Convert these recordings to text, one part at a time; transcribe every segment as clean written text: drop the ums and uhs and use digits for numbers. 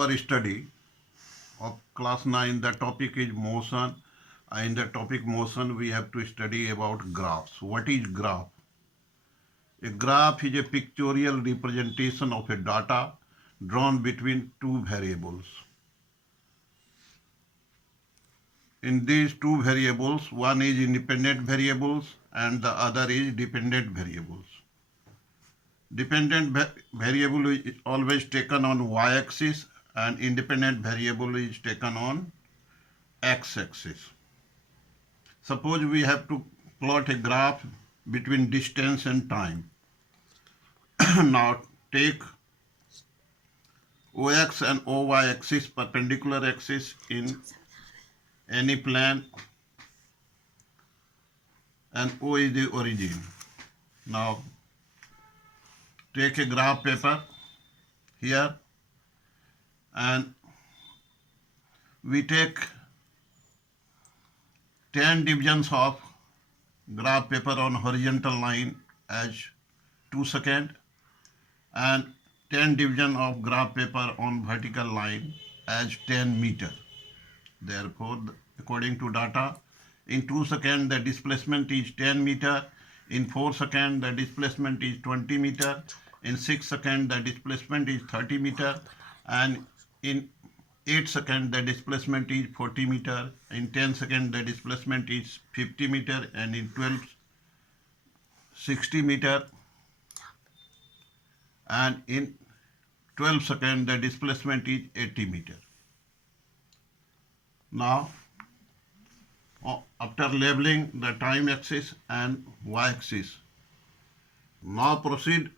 our study of class 9, the topic is motion. In the topic motion, we have to study about graphs. What is graph? A graph is a pictorial representation of a data drawn between two variables. In these two variables, one is independent variables and the other is dependent variables. Dependent variable is always taken on y-axis and independent variable is taken on x-axis. Suppose we have to plot a graph between distance and time. Now take OX and OY axis, perpendicular axis in any plane, and O is the origin. Now take a graph paper here and we take 10 divisions of graph paper on horizontal line as 2 seconds and 10 division of graph paper on vertical line as 10 meter. Therefore, according to data, in 2 seconds the displacement is 10 meter, in 4 seconds the displacement is 20 meter, in 6 seconds the displacement is 30 meter, and in 8 seconds the displacement is 40 meter, in 10 seconds the displacement is 50 meter, and in 12 60 meter, and in 12 seconds the displacement is 80 meter. Now after labeling the time axis and y-axis, now proceed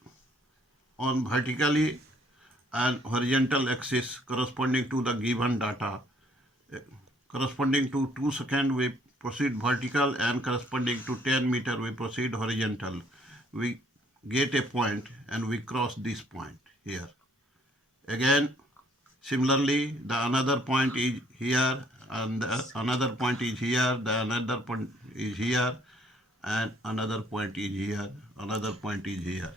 on vertically and horizontal axis corresponding to the given data. Corresponding to 2 seconds we proceed vertical and corresponding to 10 meter we proceed horizontal. We get a point and we cross this point here. Again, similarly, the another point is here and another point is here, the another point is here, and another point is here, another point is here.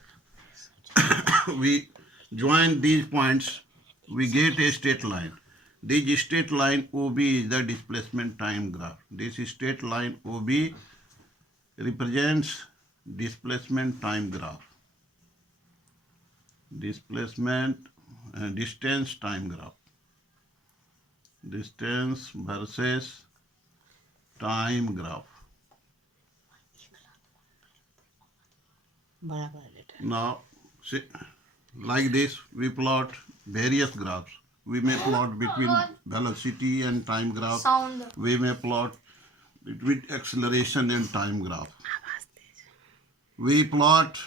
We join these points, we get a straight line. This straight line OB is the displacement time graph. This straight line OB represents displacement time graph. Displacement distance time graph. Distance versus time graph. Now, see, like this, we plot various graphs. We may plot between velocity and time graph. We may plot between acceleration and time graph. We plot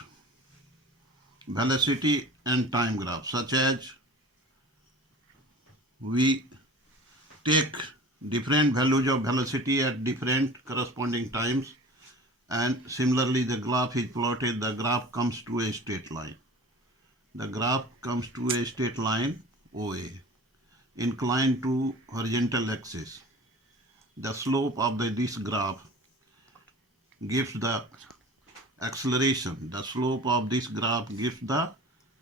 velocity and time graph, such as we take different values of velocity at different corresponding times, and similarly the graph is plotted, the graph comes to a straight line. The graph comes to a straight line OA, inclined to horizontal axis. The slope of this graph gives the acceleration. The slope of this graph gives the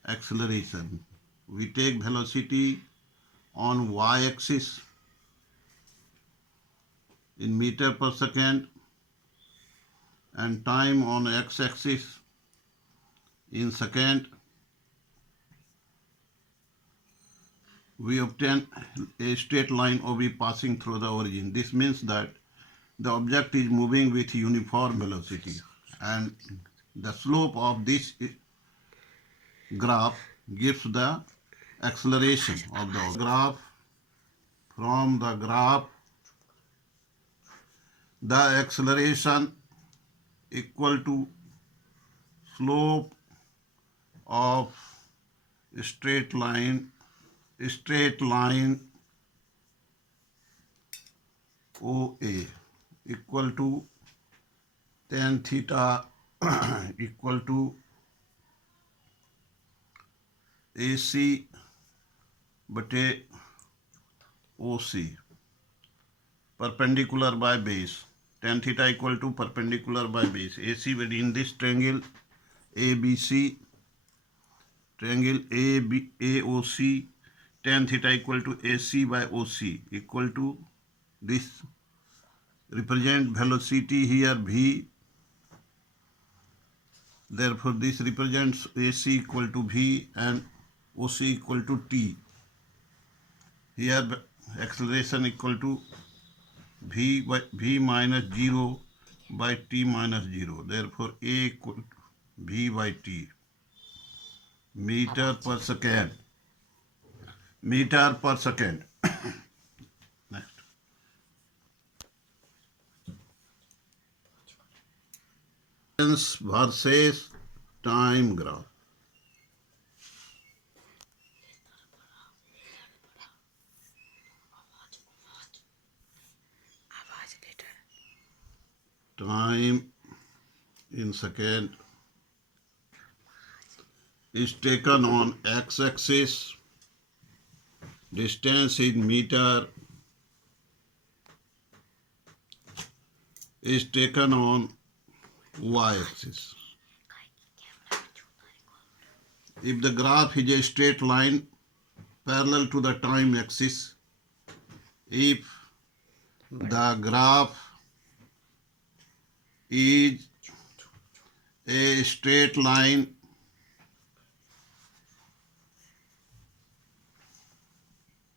acceleration. We take velocity on y-axis in meter per second and time on x-axis in second. We obtain a straight line OB passing through the origin. This means that the object is moving with uniform velocity, and the slope of this graph gives the acceleration of the graph. From the graph, the acceleration equal to slope of straight line OA equal to tan theta equal to AC बटे OC, perpendicular by base. Tan theta equal to perpendicular by base. AC within this triangle ABC, triangle AOC, tan theta equal to AC by OC equal to this represent velocity here V. Therefore, this represents AC equal to V and OC equal to T. Here acceleration equal to V minus 0 by T minus 0. Therefore, A equal to V by T. Meter per second. Meter per second. Next. Distance versus time graph. Time in second is taken on x-axis, distance in meter is taken on y-axis. If the graph is a straight line parallel to the time axis, if the graph is a straight line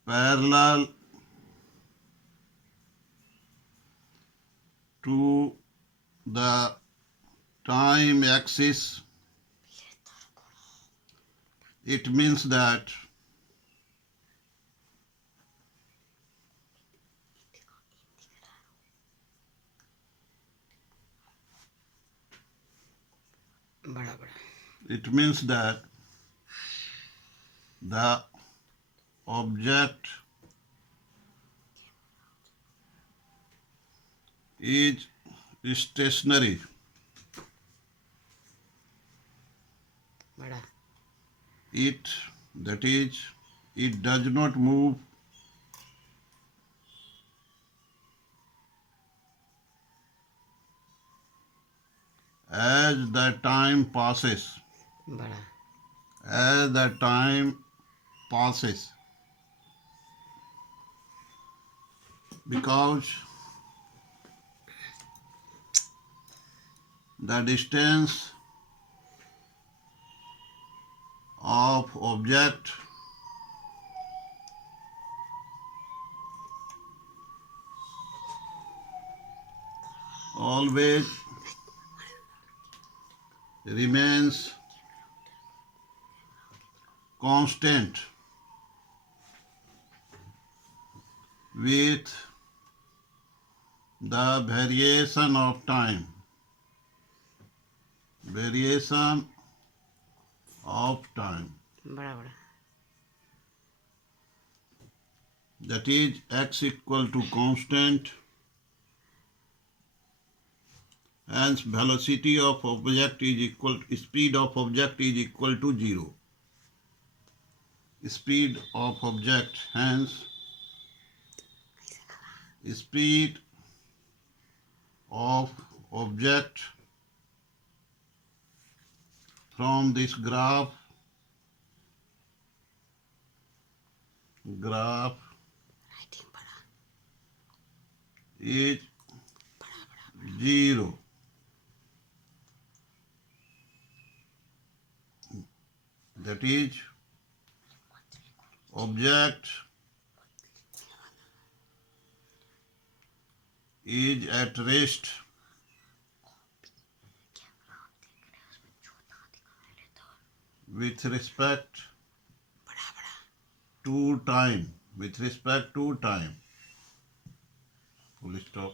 parallel to the time axis, it means that the object is stationary. That is, it does not move as the time passes. As the time passes. Because the distance of object always remains constant with the variation of time. Variation of time. That is, x equal to constant, hence velocity of object is equal to speed of object is equal to 0. Speed of object, hence speed of object from this graph is 0. That is, object is at rest with respect to time. With respect to time. Full stop.